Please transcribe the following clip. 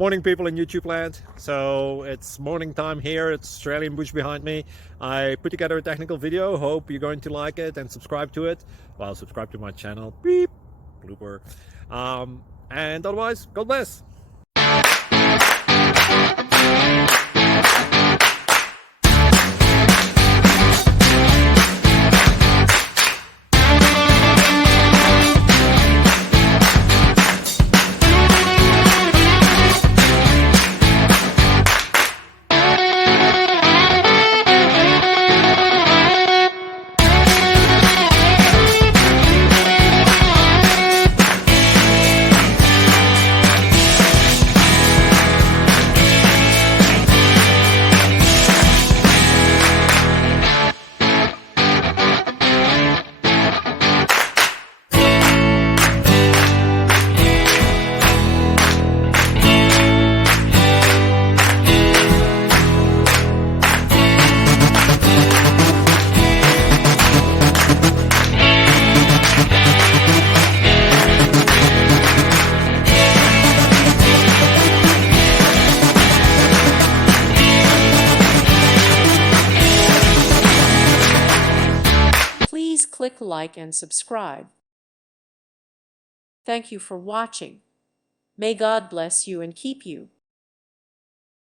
Morning, people in YouTube land. So it's morning time here. It's Australian bush behind me. I put together a technical video. Hope you're going to like it and subscribe to it. Well, subscribe to my channel. Beep. Blooper. And otherwise, God bless. Please click like and subscribe. Thank you for watching. May God bless you and keep you.